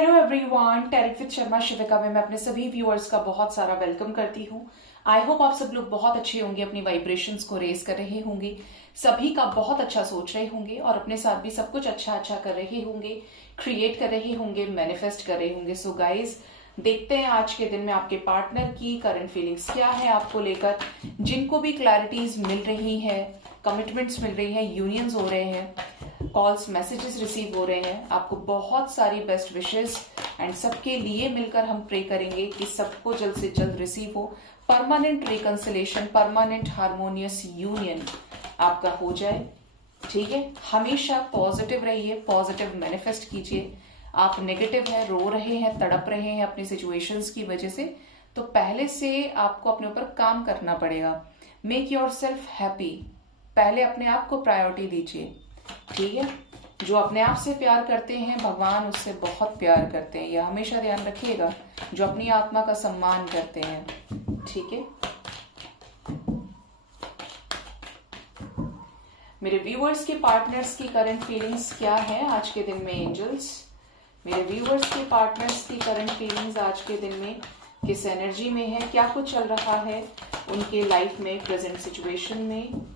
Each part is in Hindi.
हेलो एवरीवन, टैरिक विद शर्मा शिविका में मैं अपने सभी व्यूअर्स का बहुत सारा वेलकम करती हूँ। आई होप आप सब लोग बहुत अच्छे होंगे, अपनी वाइब्रेशंस को रेज कर रहे होंगे, सभी का बहुत अच्छा सोच रहे होंगे और अपने साथ भी सब कुछ अच्छा अच्छा कर रहे होंगे, क्रिएट कर रहे होंगे, मैनिफेस्ट कर रहे होंगे। सो गाइज, देखते हैं आज के दिन में आपके पार्टनर की करंट फीलिंग्स क्या है आपको लेकर। जिनको भी क्लैरिटीज मिल रही है, कमिटमेंट्स मिल रही हैं, यूनियंस हो रहे हैं, कॉल्स मैसेजेस रिसीव हो रहे हैं, आपको बहुत सारी बेस्ट विशेस एंड सबके लिए मिलकर हम प्रे करेंगे कि सबको जल्द से जल्द रिसीव हो, permanent reconciliation, permanent harmonious union आपका हो जाए। ठीक है, हमेशा पॉजिटिव रहिए, पॉजिटिव मैनिफेस्ट कीजिए। आप नेगेटिव है, रो रहे हैं, तड़प रहे हैं अपनी सिचुएशंस की वजह से, तो पहले से आपको अपने ऊपर काम करना पड़ेगा। मेक योर सेल्फ हैप्पी, पहले अपने आप को प्रायोरिटी दीजिए। ठीक है, जो अपने आप से प्यार करते हैं भगवान उससे बहुत प्यार करते हैं, यह हमेशा ध्यान रखिएगा। जो अपनी आत्मा का सम्मान करते हैं, ठीक है। मेरे व्यूअर्स के पार्टनर्स की करंट फीलिंग्स क्या है आज के दिन में एंजल्स? मेरे व्यूअर्स के पार्टनर्स की करंट फीलिंग्स आज के दिन में किस एनर्जी में है, क्या कुछ चल रहा है उनके लाइफ में, प्रेजेंट सिचुएशन में।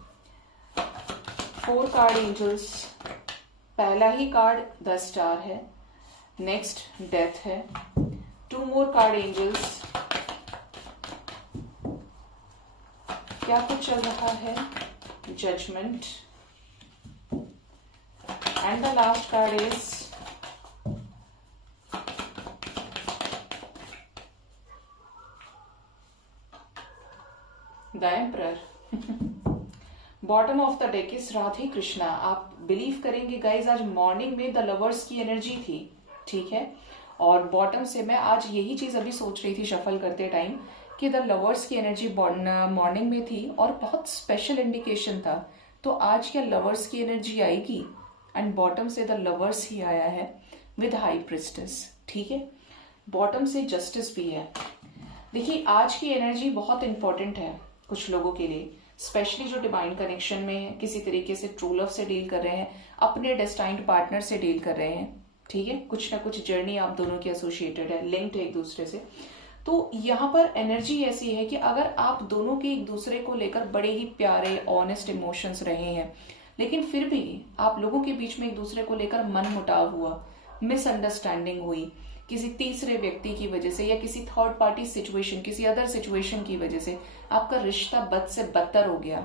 4 कार्ड एंजल्स, पहला ही कार्ड द स्टार है, नेक्स्ट डेथ है। 2 मोर कार्ड एंजल्स, क्या कुछ चल रहा है, judgment, and the last card is the emperor. Bottom of the deck is Radhe Krishna. आप बिलीव करेंगे गाइज, आज मॉर्निंग में द लवर्स की एनर्जी थी, ठीक है, और बॉटम से मैं आज यही चीज अभी सोच रही थी शफल करते टाइम कि द लवर्स की एनर्जी मॉर्निंग में थी और बहुत स्पेशल इंडिकेशन था। तो आज क्या लवर्स की एनर्जी आएगी? एंड बॉटम से द लवर्स ही आया है विद हाई प्रिस्टेस, ठीक है। बॉटम से जस्टिस भी है। देखिए, आज की एनर्जी बहुत इंपॉर्टेंट है कुछ लोगों के लिए, स्पेशली जो डिवाइन कनेक्शन में है, किसी तरीके से ट्रू लव से डील कर रहे हैं, अपने डेस्टाइन्ड पार्टनर से डील कर रहे हैं, ठीक है। कुछ ना कुछ जर्नी आप दोनों की एसोसिएटेड है, लिंक्ड है एक दूसरे से। तो यहाँ पर एनर्जी ऐसी है कि अगर आप दोनों के एक दूसरे को लेकर बड़े ही प्यारे ऑनेस्ट इमोशंस रहे हैं, लेकिन फिर भी आप लोगों के बीच में एक दूसरे को लेकर मन मुटाव हुआ, मिसअंडरस्टैंडिंग हुई, किसी तीसरे व्यक्ति की वजह से या किसी थर्ड पार्टी सिचुएशन, किसी अदर सिचुएशन की वजह से आपका रिश्ता बद से बदतर हो गया।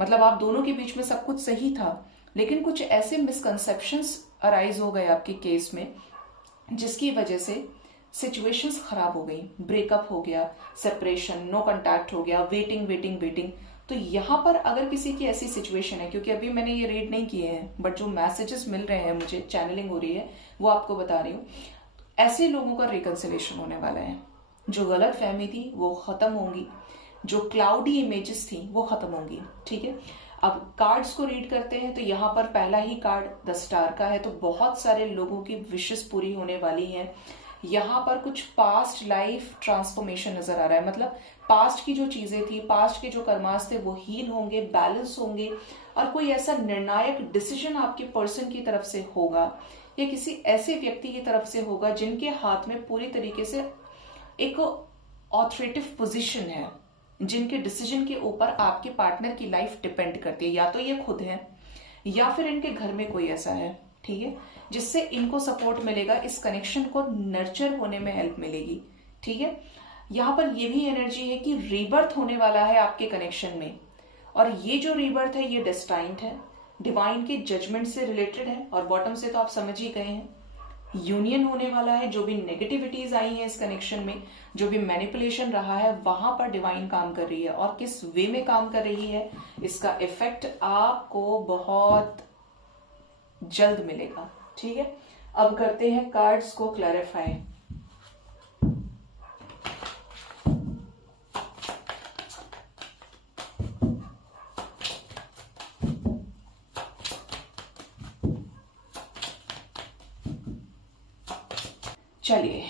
मतलब आप दोनों के बीच में सब कुछ सही था, लेकिन कुछ ऐसे मिसकंसेप्शंस अराइज हो गए आपके केस में जिसकी वजह से सिचुएशंस खराब हो गई, ब्रेकअप हो गया, सेपरेशन, नो कांटेक्ट हो गया, वेटिंग वेटिंग वेटिंग। तो यहाँ पर अगर किसी की ऐसी सिचुएशन है, क्योंकि अभी मैंने ये रीड नहीं किए हैं, बट जो मैसेजेस मिल रहे हैं मुझे, चैनलिंग हो रही है, वो आपको बता रही हूँ। ऐसे लोगों का रिकंसिलेशन होने वाला है। जो गलत फहमी थी वो खत्म होंगी, जो क्लाउडी इमेजेस थी वो खत्म होंगी, ठीक है। अब कार्ड्स को रीड करते हैं तो यहाँ पर पहला ही कार्ड द स्टार का है, तो बहुत सारे लोगों की विशेस पूरी होने वाली हैं। यहाँ पर कुछ पास्ट लाइफ ट्रांसफॉर्मेशन नजर आ रहा है, मतलब पास्ट की जो चीजें थी, पास्ट के जो कर्मास थे वो हील होंगे, बैलेंस होंगे, और कोई ऐसा निर्णायक डिसीजन आपके पर्सन की तरफ से होगा या किसी ऐसे व्यक्ति की तरफ से होगा जिनके हाथ में पूरी तरीके से एक ऑथोरेटिव पोजीशन है, जिनके डिसीजन के ऊपर आपके पार्टनर की लाइफ डिपेंड करती है। या तो ये खुद है या फिर इनके घर में कोई ऐसा है, ठीक है, जिससे इनको सपोर्ट मिलेगा, इस कनेक्शन को नर्चर होने में हेल्प मिलेगी, ठीक है। यहाँ पर ये भी एनर्जी है कि रीबर्थ होने वाला है आपके कनेक्शन में, और ये जो रीबर्थ है ये डेस्टाइन्ड है, डिवाइन के जजमेंट से रिलेटेड है। और बॉटम से तो आप समझ ही गए हैं, यूनियन होने वाला है। जो भी नेगेटिविटीज आई हैं इस कनेक्शन में, जो भी मैनिपुलेशन रहा है, वहां पर डिवाइन काम कर रही है, और किस वे में काम कर रही है इसका इफेक्ट आपको बहुत जल्द मिलेगा, ठीक है। अब करते हैं कार्ड्स को क्लैरिफाई। चलिए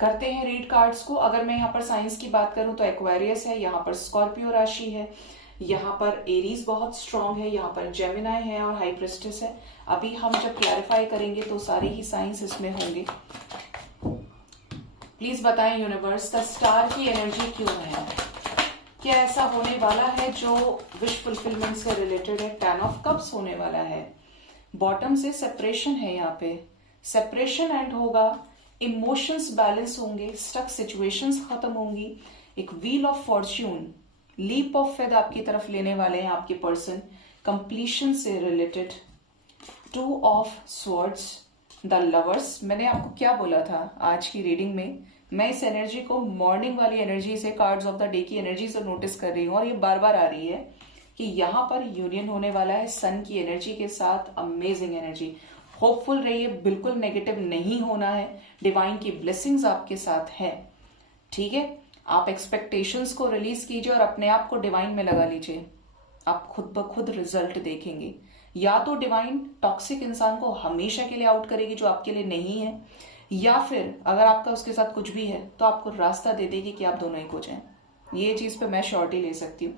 करते हैं रीड कार्ड्स को। अगर मैं यहाँ पर साइंस की बात करूं तो एक्वेरियस है, यहाँ पर स्कॉर्पियो राशि है, यहाँ पर एरीज बहुत स्ट्रांग है, यहाँ पर जेमिनाई है और हाई प्रिस्टेस है। अभी हम जब क्लैरिफाई करेंगे तो सारे ही साइंस इसमें होंगे। प्लीज बताएं यूनिवर्स, द स्टार की एनर्जी क्यों है? क्या ऐसा होने वाला है जो विश फुलफिलमेंट से रिलेटेड है? 10 ऑफ कप्स होने वाला है, बॉटम से सेपरेशन है, यहाँ पे सेपरेशन एंड होगा, इमोशंस बैलेंस होंगे, स्टक सिचुएशंस खत्म होंगी, एक wheel of fortune, leap of faith आपकी तरफ लेने वाले हैं आपके पर्सन, कंप्लीशन से related, 2 of swords, the lovers. मैंने आपको क्या बोला था आज की रीडिंग में? मैं इस एनर्जी को मॉर्निंग वाली एनर्जी से, कार्ड्स ऑफ द डे की एनर्जी से नोटिस कर रही हूँ और ये बार बार आ रही है कि यहाँ पर यूनियन होने वाला है सन की एनर्जी के साथ। अमेजिंग एनर्जी, होपफुल रहिए, बिल्कुल नेगेटिव नहीं होना है, डिवाइन की ब्लेसिंग्स आपके साथ है, ठीक है। आप एक्सपेक्टेशंस को रिलीज कीजिए और अपने आप को डिवाइन में लगा लीजिए, आप खुद ब खुद रिजल्ट देखेंगे। या तो डिवाइन टॉक्सिक इंसान को हमेशा के लिए आउट करेगी जो आपके लिए नहीं है, या फिर अगर आपका उसके साथ कुछ भी है तो आपको रास्ता दे देगी कि आप दोनों एक हो जाएं। ये चीज पे मैं श्योरिटी ले सकती हूँ।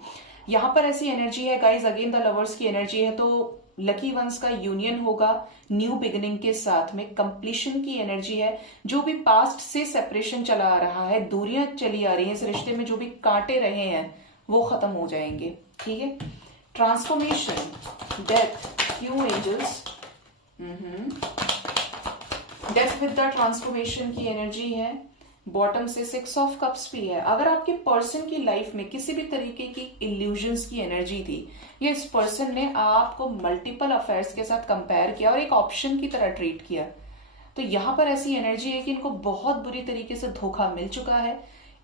यहाँ पर ऐसी एनर्जी है गाइज, अगेन द लवर्स की एनर्जी है, तो लकी वंस का यूनियन होगा न्यू बिगिनिंग के साथ में, कंप्लीशन की एनर्जी है। जो भी पास्ट से सेपरेशन चला आ रहा है, दूरियां चली आ रही हैं इस रिश्ते में, जो भी कांटे रहे हैं वो खत्म हो जाएंगे, ठीक है। ट्रांसफॉर्मेशन, डेथ, क्यों angels? Death with the transformation की एनर्जी है, बॉटम से 6 ऑफ कप्स भी है। अगर आपके पर्सन की लाइफ में किसी भी तरीके की इल्यूजन्स की एनर्जी थी, या इस पर्सन ने आपको मल्टीपल अफेयर्स के साथ कंपेयर किया और एक ऑप्शन की तरह ट्रीट किया, तो यहां पर ऐसी एनर्जी है कि इनको बहुत बुरी तरीके से धोखा मिल चुका है,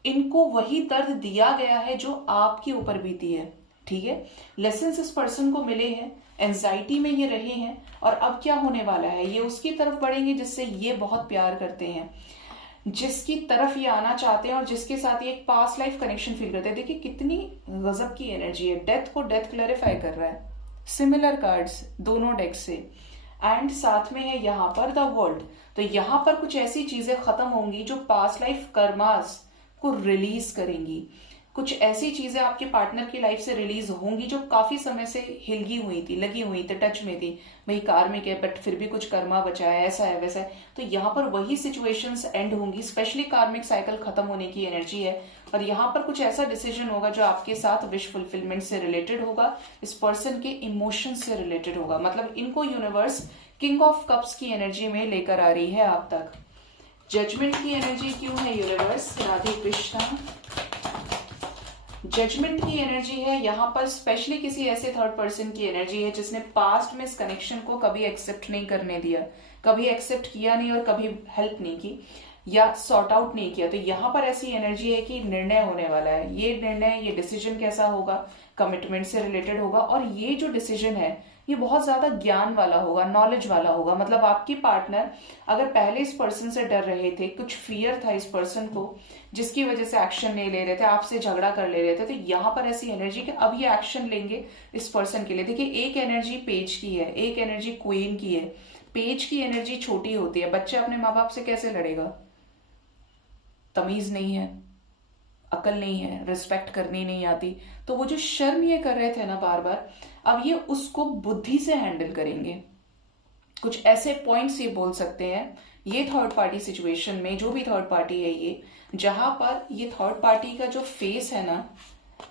इनको वही दर्द दिया गया है जो आपके ऊपर बीती है, ठीक है। लेसन्स इस पर्सन को मिले हैं, एंजाइटी में ये रहे हैं, और अब क्या होने वाला है, ये उसकी तरफ बढ़ेंगे जिससे ये बहुत प्यार करते हैं, जिसकी तरफ ये आना चाहते हैं और जिसके साथ ये एक पास्ट लाइफ कनेक्शन फील करते हैं। देखिए कितनी गजब की एनर्जी है, डेथ को डेथ क्लैरिफाई कर रहा है, सिमिलर कार्ड्स दोनों डेक से, एंड साथ में है यहाँ पर द वर्ल्ड। तो यहाँ पर कुछ ऐसी चीजें खत्म होंगी जो पास्ट लाइफ कर्मास को रिलीज करेंगी, कुछ ऐसी चीजें आपके पार्टनर की लाइफ से रिलीज होंगी जो काफी समय से हिलगी हुई थी, लगी हुई थी, टच में थी, भाई कार्मिक है बट फिर भी कुछ कर्मा बचा है, ऐसा है वैसा है। तो यहाँ पर वही सिचुएशंस एंड होंगी, स्पेशली कार्मिक साइकिल खत्म होने की एनर्जी है, और यहाँ पर कुछ ऐसा डिसीजन होगा जो आपके साथ विश फुलफिलमेंट से रिलेटेड होगा, इस पर्सन के इमोशन से रिलेटेड होगा। मतलब इनको यूनिवर्स किंग ऑफ कप्स की एनर्जी में लेकर आ रही है आप तक। जजमेंट की एनर्जी क्यों है यूनिवर्स? राधे कृष्णा। जजमेंट की एनर्जी है यहाँ पर, स्पेशली किसी ऐसे थर्ड पर्सन की एनर्जी है जिसने पास्ट में इस कनेक्शन को कभी एक्सेप्ट नहीं करने दिया, कभी एक्सेप्ट किया नहीं और कभी हेल्प नहीं की या सॉर्ट आउट नहीं किया। तो यहाँ पर ऐसी एनर्जी है कि निर्णय होने वाला है, ये निर्णय, ये डिसीजन कैसा होगा, कमिटमेंट से रिलेटेड होगा, और ये जो डिसीजन है ये बहुत ज्यादा ज्ञान वाला होगा, नॉलेज वाला होगा। मतलब आपकी पार्टनर अगर पहले इस पर्सन से डर रहे थे, कुछ फियर था इस पर्सन को जिसकी वजह से एक्शन नहीं ले रहे थे, आपसे झगड़ा कर ले रहे थे, तो यहाँ पर ऐसी एनर्जी कि अब ये एक्शन लेंगे इस पर्सन के लिए। देखिए एक एनर्जी पेज की है, एक एनर्जी क्वीन की है। पेज की एनर्जी छोटी होती है, बच्चा अपने माँ बाप से कैसे लड़ेगा, तमीज नहीं है, अकल नहीं है, रिस्पेक्ट करनी नहीं आती, तो वो जो शर्म ये कर रहे थे ना बार बार, अब ये उसको बुद्धि से हैंडल करेंगे। कुछ ऐसे पॉइंट्स ये बोल सकते हैं ये थर्ड पार्टी सिचुएशन में, जो भी थर्ड पार्टी है ये, जहां पर ये थर्ड पार्टी का जो फेस है ना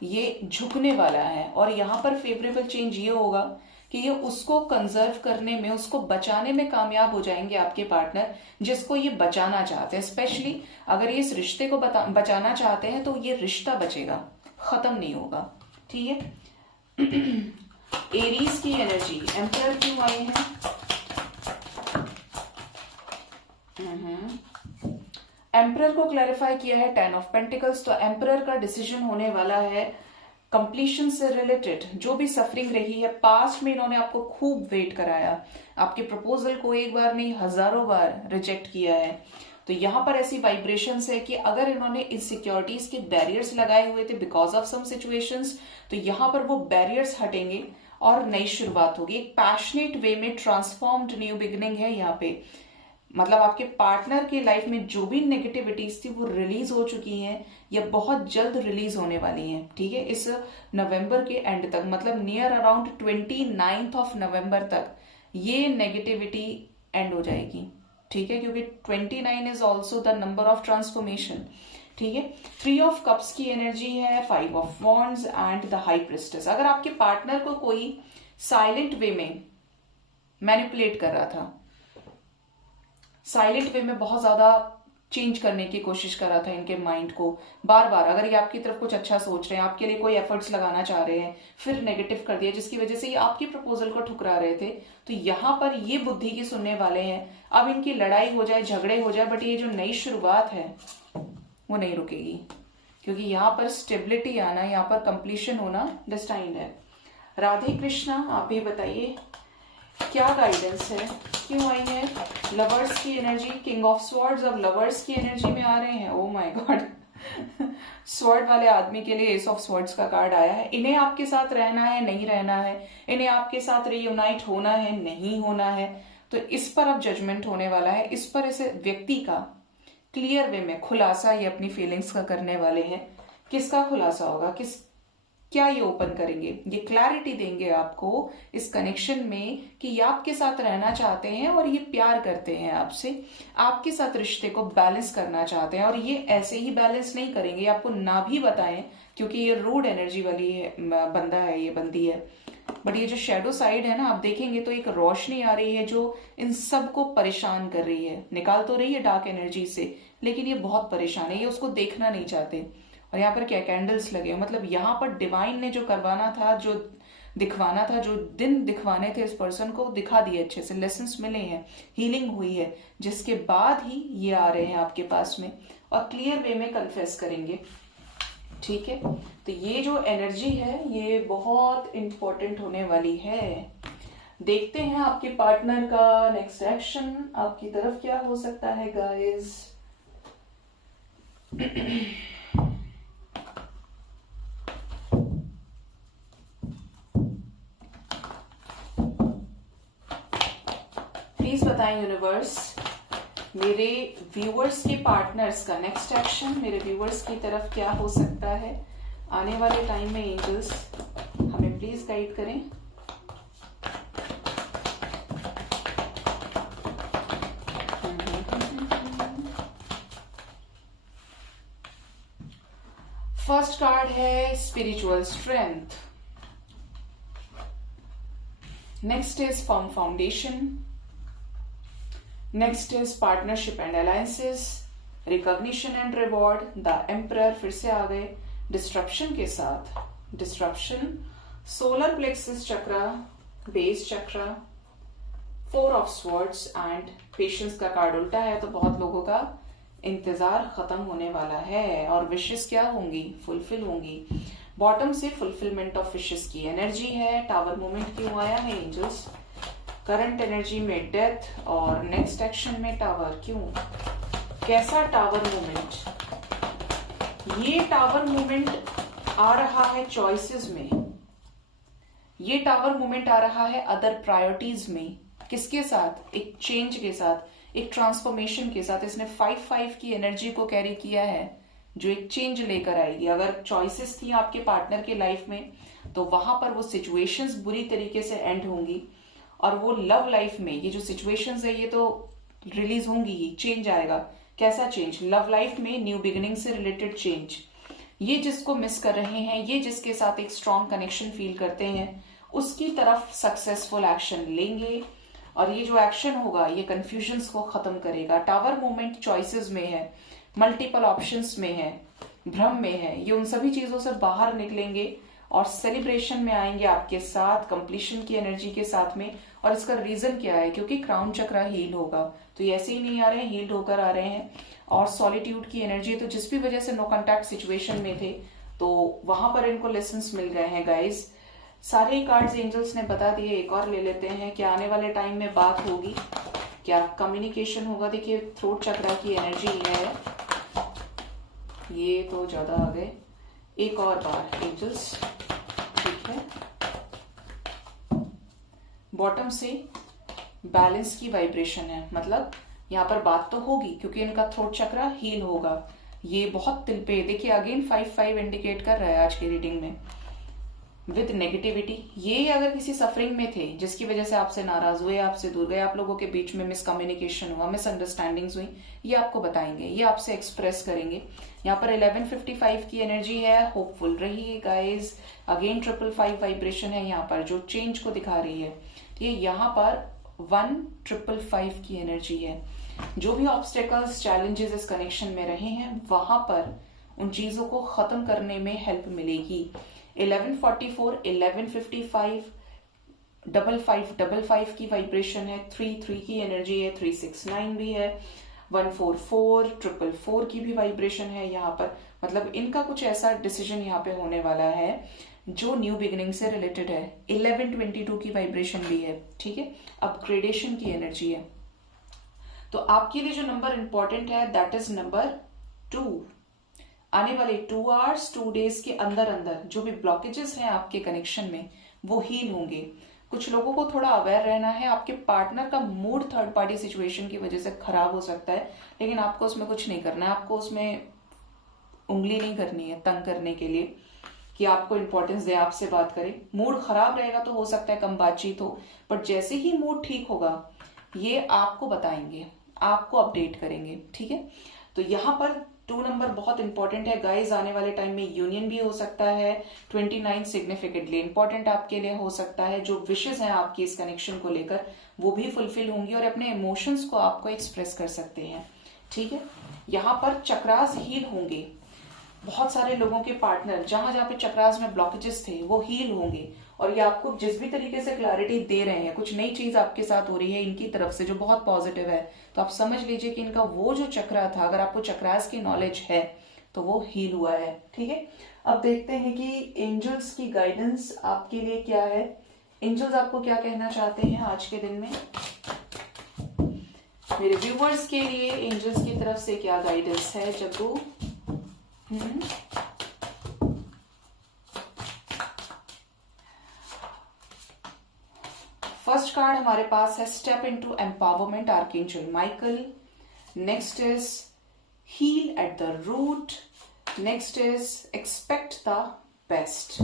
ये झुकने वाला है, और यहां पर फेवरेबल चेंज ये होगा कि ये उसको कंजर्व करने में, उसको बचाने में कामयाब हो जाएंगे आपके पार्टनर, जिसको ये बचाना चाहते हैं। स्पेशली अगर ये इस रिश्ते को बचाना चाहते हैं तो ये रिश्ता बचेगा, खत्म नहीं होगा, ठीक है। एरीज की एनर्जी, एम्परर क्यों आए हैं? एम्परर को क्लैरिफाई किया है 10 ऑफ पेंटिकल्स। तो एम्परर का डिसीजन होने वाला है कंप्लीशन से रिलेटेड, जो भी सफरिंग रही है पास्ट में, इन्होंने आपको खूब वेट कराया, आपके प्रपोजल को एक बार नहीं हजारों बार रिजेक्ट किया है। तो यहाँ पर ऐसी वाइब्रेशंस है कि अगर इन्होंने इनसिक्योरिटीज के बैरियर्स लगाए हुए थे बिकॉज ऑफ सम सिचुएशंस, तो यहाँ पर वो बैरियर्स हटेंगे और नई शुरुआत होगी, एक पैशनेट वे में ट्रांसफॉर्म्ड न्यू बिगिनिंग है यहाँ पे। मतलब आपके पार्टनर की लाइफ में जो भी नेगेटिविटीज थी वो रिलीज हो चुकी हैं या बहुत जल्द रिलीज होने वाली हैं, ठीक है। इस नवंबर के एंड तक, मतलब नियर अराउंड 29 ऑफ नवंबर तक ये नेगेटिविटी एंड हो जाएगी, ठीक है, क्योंकि 29 is also the number of transformation. ठीक है, 3 ऑफ कप्स की एनर्जी है, 5 of wands and the high priestess. अगर आपके पार्टनर को कोई साइलेंट वे में मैनिपुलेट कर रहा था, साइलेंट वे में बहुत ज्यादा चेंज करने की कोशिश कर रहा था इनके माइंड को, बार बार, अगर ये आपकी तरफ कुछ अच्छा सोच रहे हैं, आपके लिए कोई एफर्ट्स लगाना चाह रहे हैं, फिर नेगेटिव कर दिया जिसकी वजह से ये आपकी प्रपोजल को ठुकरा रहे थे, तो यहां पर ये बुद्धि की सुनने वाले हैं। अब इनकी लड़ाई हो जाए, झगड़े हो जाए, बट ये जो नई शुरुआत है वो नहीं रुकेगी, क्योंकि यहाँ पर स्टेबिलिटी आना, यहाँ पर कंप्लीशन होना डिस्टाइंड है। राधे कृष्णा, आप भी बताइए क्या गाइडेंस है, क्यों आई है लवर्स की एनर्जी, किंग ऑफ स्वॉर्ड्स अब लवर्स की एनर्जी में आ रहे हैं। ओ माय गॉड, स्वॉर्ड वाले आदमी के लिए एस ऑफ स्वॉर्ड्स का कार्ड आया है। इन्हें आपके साथ रहना है, नहीं रहना है, इन्हें आपके साथ रियूनाइट होना है, नहीं होना है, तो इस पर अब जजमेंट होने वाला है। इस पर इस व्यक्ति का क्लियर वे में खुलासा ये अपनी फीलिंग्स का करने वाले हैं। किसका खुलासा होगा, क्या ये ओपन करेंगे, ये क्लैरिटी देंगे आपको इस कनेक्शन में कि ये आपके साथ रहना चाहते हैं और ये प्यार करते हैं आपसे, आपके साथ रिश्ते को बैलेंस करना चाहते हैं। और ये ऐसे ही बैलेंस नहीं करेंगे, आपको ना भी बताएं, क्योंकि ये रूड एनर्जी वाली है, बंदा है, ये बंदी है। बट ये जो शेडो साइड है ना, आप देखेंगे तो एक रोशनी आ रही है जो इन सबको परेशान कर रही है, निकाल तो रही है डार्क एनर्जी से, लेकिन ये बहुत परेशान है, ये उसको देखना नहीं चाहते। और यहाँ पर क्या कैंडल्स लगे, मतलब यहाँ पर डिवाइन ने जो करवाना था, जो दिखवाना था, जो दिन दिखवाने थे इस पर्सन को, दिखा दिए, अच्छे से लेसन्स मिले हैं, हीलिंग हुई है, जिसके बाद ही ये आ रहे हैं आपके पास में और क्लियर वे में कन्फेस करेंगे। ठीक है, तो ये जो एनर्जी है ये बहुत इंपॉर्टेंट होने वाली है। देखते हैं आपके पार्टनर का नेक्स्ट एक्शन आपकी तरफ क्या हो सकता है गाइस। प्लीज बताएं यूनिवर्स, मेरे व्यूअर्स के पार्टनर्स का नेक्स्ट एक्शन मेरे व्यूअर्स की तरफ क्या हो सकता है आने वाले टाइम में। एंजल्स हमें प्लीज गाइड करें। फर्स्ट कार्ड है spiritual strength, next is firm foundation, next is partnership and alliances, recognition and reward, the emperor फिर से आ गए डिस्ट्रप्शन के साथ, डिस्ट्रप्शन, सोलर प्लेक्सस चक्र, बेस चक्र, 4 ऑफ स्वॉर्ड्स एंड पेशेंस का कार्ड उल्टा है, तो बहुत लोगों का इंतजार खत्म होने वाला है और विशेस क्या होंगी, फुलफिल होंगी। बॉटम से फुलफिलमेंट ऑफ विशेस की एनर्जी है। टावर मोमेंट क्यों आया है एंजल्स, करंट एनर्जी में डेथ और नेक्स्ट एक्शन में टावर क्यों, कैसा टावर मोमेंट, ये टावर मोमेंट आ रहा है चॉइसेस में, ये टावर मोमेंट आ रहा है अदर प्रायोरिटीज में, किसके साथ, एक चेंज के साथ, एक ट्रांसफॉर्मेशन के साथ। इसने 5-5 की एनर्जी को कैरी किया है जो एक चेंज लेकर आएगी। अगर चॉइसेस थी आपके पार्टनर के लाइफ में तो वहां पर वो सिचुएशंस बुरी तरीके से एंड होंगी और वो लव लाइफ में ये जो सिचुएशंस है ये तो रिलीज होंगी ही, चेंज आएगा। कैसा चेंज, लव लाइफ में न्यू बिगिनिंग से रिलेटेड चेंज। ये जिसको मिस कर रहे हैं, ये जिसके साथ एक स्ट्रॉन्ग कनेक्शन फील करते हैं, उसकी तरफ सक्सेसफुल एक्शन लेंगे और ये जो एक्शन होगा ये कंफ्यूजन्स को खत्म करेगा। टावर मोमेंट चॉइसेस में है, मल्टीपल ऑप्शंस में है, भ्रम में है, ये उन सभी चीजों से बाहर निकलेंगे और सेलिब्रेशन में आएंगे आपके साथ, कंप्लीशन की एनर्जी के साथ में। और इसका रीजन क्या है, क्योंकि क्राउन चक्र हील होगा, तो ये ऐसे ही नहीं आ रहे हैं, हील्ड होकर आ रहे हैं। और सॉलिट्यूड की एनर्जी, तो जिस भी वजह से नो कॉन्टैक्ट सिचुएशन में थे तो वहां पर इनको लेसन्स मिल गए हैं गाइस। सारे ही कार्ड्स एंजल्स ने बता दिए। एक और ले लेते हैं, क्या आने वाले टाइम में बात होगी, क्या कम्युनिकेशन होगा। देखिए थ्रोट चक्र की एनर्जी है, ये तो ज्यादा आ गए। एक और बार एंजल्स, ठीक है, बॉटम से बैलेंस की वाइब्रेशन है, मतलब यहाँ पर बात तो होगी क्योंकि इनका थ्रोट चक्र हील होगा। ये बहुत तिल पे, देखिए अगेन 5-5 इंडिकेट कर रहा है आज की रीडिंग में। With negativity. ये अगर किसी सफरिंग में थे जिसकी वजह से आपसे नाराज हुए, आपसे दूर गए, आप लोगों के बीच में मिसकम्युनिकेशन हुआ, मिसअंडरस्टैंडिंग्स हुई, ये आपको बताएंगे, ये आपसे एक्सप्रेस करेंगे। यहाँ पर 1155 की एनर्जी है, होपफुल रहिए गाइज। अगेन 555 वाइब्रेशन है यहाँ पर जो चेंज को दिखा रही है। ये यहाँ पर 1555 की एनर्जी है। जो भी ऑब्स्टेकल्स चैलेंजेस इस कनेक्शन में रहे हैं वहां पर उन चीजों को खत्म करने में हेल्प मिलेगी। 1144, 1155, 5555 की वाइब्रेशन है, 33 की एनर्जी है, 369 भी है, 144, 444 की भी वाइब्रेशन है यहाँ पर। मतलब इनका कुछ ऐसा डिसीजन यहाँ पे होने वाला है जो न्यू बिगिनिंग से रिलेटेड है। 1122 की वाइब्रेशन भी है, ठीक है, अपग्रेडेशन की एनर्जी है। तो आपके लिए जो नंबर इंपॉर्टेंट है दैट इज नंबर 2। आने वाले 2 आवर्स 2 डेज के अंदर अंदर जो भी ब्लॉकेजेस हैं आपके कनेक्शन में वो हील होंगे। कुछ लोगों को थोड़ा अवेयर रहना है, आपके पार्टनर का मूड थर्ड पार्टी सिचुएशन की वजह से खराब हो सकता है, लेकिन आपको उसमें कुछ नहीं करना है, आपको उसमें उंगली नहीं करनी है तंग करने के लिए कि आपको इंपॉर्टेंस दे, आपसे बात करे। मूड खराब रहेगा तो हो सकता है कम बातचीत हो, बट जैसे ही मूड ठीक होगा ये आपको बताएंगे, आपको अपडेट करेंगे, ठीक है। तो यहाँ पर 2 नंबर बहुत इंपॉर्टेंट है गाइज। आने वाले टाइम में यूनियन भी हो सकता है। 29 सिग्निफिकेंटली इंपॉर्टेंट आपके लिए हो सकता है। जो विशेष हैं आपकी इस कनेक्शन को लेकर वो भी फुलफिल होंगी और अपने इमोशंस को आपको एक्सप्रेस कर सकते हैं, ठीक है। यहाँ पर चक्रास हील होंगे। बहुत सारे लोगों के पार्टनर जहां जहां पे चक्रास में ब्लॉकेजेस थे वो हील होंगे, और ये आपको जिस भी तरीके से क्लैरिटी दे रहे हैं, कुछ नई चीज आपके साथ हो रही है इनकी तरफ से जो बहुत पॉजिटिव है, तो आप समझ लीजिए कि इनका वो जो चक्रा था, अगर आपको चक्रास की नॉलेज है तो वो हील हुआ है, ठीक है। अब देखते हैं कि एंजल्स की गाइडेंस आपके लिए क्या है। एंजल्स आपको क्या कहना चाहते हैं आज के दिन में। मेरे व्यूवर्स के लिए एंजल्स की तरफ से क्या गाइडेंस है जग्गू। फर्स्ट कार्ड हमारे पास है step into empowerment, archangel Michael. Next is heal at the root. Next is expect the best.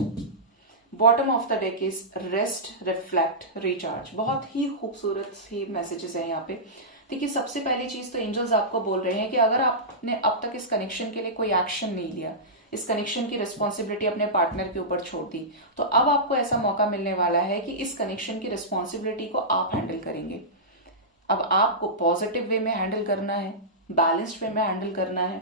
Bottom of the deck is rest, reflect, recharge. बहुत ही खूबसूरत ही मैसेजेस है यहाँ पे। देखिए, सबसे पहली चीज तो एंजल्स आपको बोल रहे हैं कि अगर आपने अब तक इस कनेक्शन के लिए कोई एक्शन नहीं लिया, इस कनेक्शन की रिस्पॉन्सिबिलिटी अपने पार्टनर के ऊपर छोड़ दी, तो अब आपको ऐसा मौका मिलने वाला है कि इस कनेक्शन की रिस्पॉन्सिबिलिटी को आप हैंडल करेंगे। अब आपको पॉजिटिव वे में हैंडल करना है, बैलेंस्ड वे में हैंडल करना है।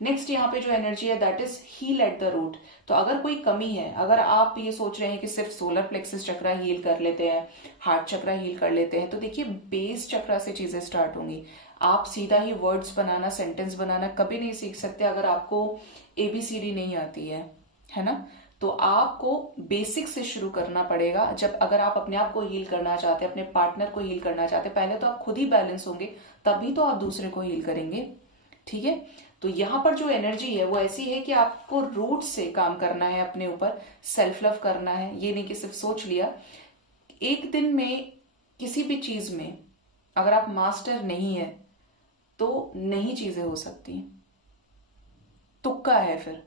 नेक्स्ट यहाँ पे जो एनर्जी है that is heal at the root. तो अगर कोई कमी है, अगर आप ये सोच रहे हैं कि सिर्फ सोलर प्लेक्सिस चक्रा हील कर लेते हैं, हार्ट चक्रा हील कर लेते हैं, तो देखिए बेस चक्रा से चीजें स्टार्ट होंगी। आप सीधा ही वर्ड्स बनाना, सेंटेंस बनाना कभी नहीं सीख सकते अगर आपको ABCD नहीं आती है ना। तो आपको बेसिक से शुरू करना पड़ेगा। जब अगर आप अपने आप को हील करना चाहते हैं, अपने पार्टनर को हील करना चाहते हैं, पहले तो आप खुद ही बैलेंस होंगे, तभी तो आप दूसरे को हील करेंगे, ठीक है। तो यहां पर जो एनर्जी है वो ऐसी है कि आपको रूट से काम करना है, अपने ऊपर सेल्फ लव करना है। ये नहीं कि सिर्फ सोच लिया। एक दिन में किसी भी चीज में अगर आप मास्टर नहीं है तो नई चीजें हो सकती हैं, तुक्का है फिर।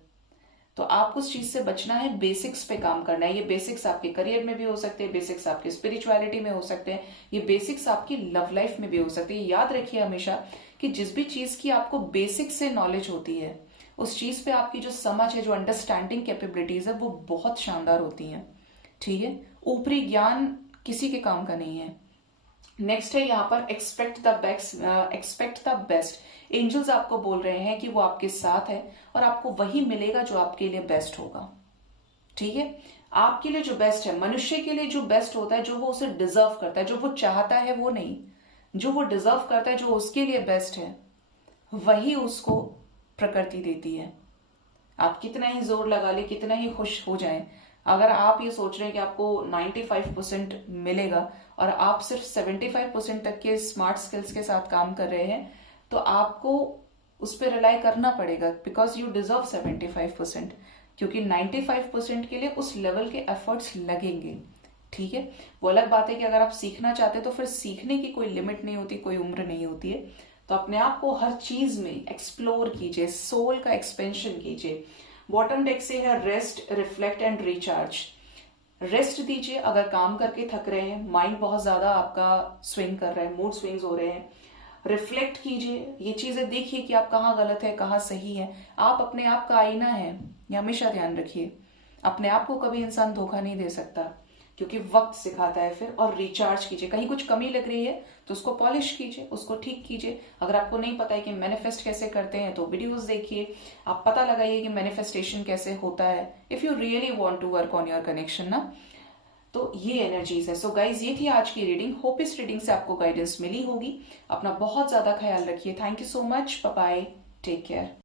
तो आपको उस चीज से बचना है, बेसिक्स पे काम करना है। ये बेसिक्स आपके करियर में भी हो सकते हैं, बेसिक्स आपके स्पिरिचुअलिटी में हो सकते हैं, ये बेसिक्स आपकी लव लाइफ में भी हो सकते हैं। याद रखिए हमेशा कि जिस भी चीज की आपको बेसिक से नॉलेज होती है, उस चीज पे आपकी जो समझ है, जो अंडरस्टैंडिंग कैपेबिलिटीज है, वो बहुत शानदार होती हैं, ठीक है। ऊपरी ज्ञान किसी के काम का नहीं है। नेक्स्ट है यहाँ पर एक्सपेक्ट द बेस्ट। एंजल्स आपको बोल रहे हैं कि वो आपके साथ है और आपको वही मिलेगा जो आपके लिए बेस्ट होगा, ठीक है। आपके लिए जो बेस्ट है, मनुष्य के लिए जो बेस्ट होता है, जो वो उसे डिजर्व करता है, जो वो चाहता है वो नहीं, जो वो डिजर्व करता है, जो उसके लिए बेस्ट है, वही उसको प्रकृति देती है। आप कितना ही जोर लगा ले, कितना ही खुश हो जाएं, अगर आप ये सोच रहे हैं कि आपको 95% मिलेगा और आप सिर्फ 75% तक के स्मार्ट स्किल्स के साथ काम कर रहे हैं, तो आपको उस पर रिलाई करना पड़ेगा, बिकॉज यू डिजर्व 75%, क्योंकि 95% के लिए उस लेवल के एफर्ट्स लगेंगे, ठीक है। वो अलग बात है कि अगर आप सीखना चाहते हैं तो फिर सीखने की कोई लिमिट नहीं होती, कोई उम्र नहीं होती है। तो अपने आप को हर चीज में एक्सप्लोर कीजिए, सोल का एक्सपेंशन कीजिए। बॉटम डेक से है rest, reflect and recharge. Rest दीजिए। अगर काम करके थक रहे हैं, माइंड बहुत ज्यादा आपका स्विंग कर रहा है, मूड स्विंग्स हो रहे हैं, रिफ्लेक्ट कीजिए, ये चीजें देखिए कि आप कहाँ गलत है कहाँ सही है। आप अपने आप का आईना है, ये हमेशा ध्यान रखिए। अपने आप को कभी इंसान धोखा नहीं दे सकता, क्योंकि वक्त सिखाता है फिर। और रिचार्ज कीजिए, कहीं कुछ कमी लग रही है तो उसको पॉलिश कीजिए, उसको ठीक कीजिए। अगर आपको नहीं पता है कि मैनिफेस्ट कैसे करते हैं तो वीडियोस देखिए, आप पता लगाइए कि मैनिफेस्टेशन कैसे होता है, if you really want to work on your connection ना। तो ये एनर्जीज है। सो गाइज, ये थी आज की रीडिंग। होप इस रीडिंग से आपको गाइडेंस मिली होगी। अपना बहुत ज्यादा ख्याल रखिए। Thank you so much. Bye bye. Take care.